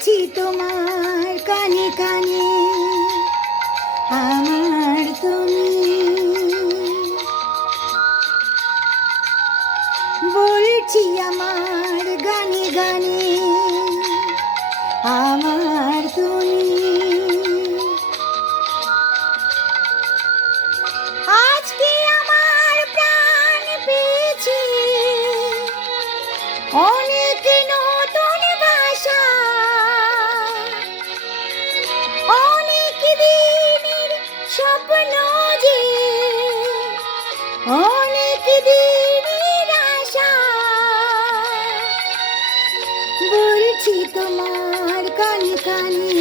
বলছি তোমার কানে কানে আমার তুমি, বলছি আমার গানে গানে আমার তুমি। আজকে আমার প্রাণ পেয়েছে অনেক নতুন ভাষা, অনেক দিনের স্বপ্ন যে অনেক দিনের আশা, বলছি তোমার কানে কানে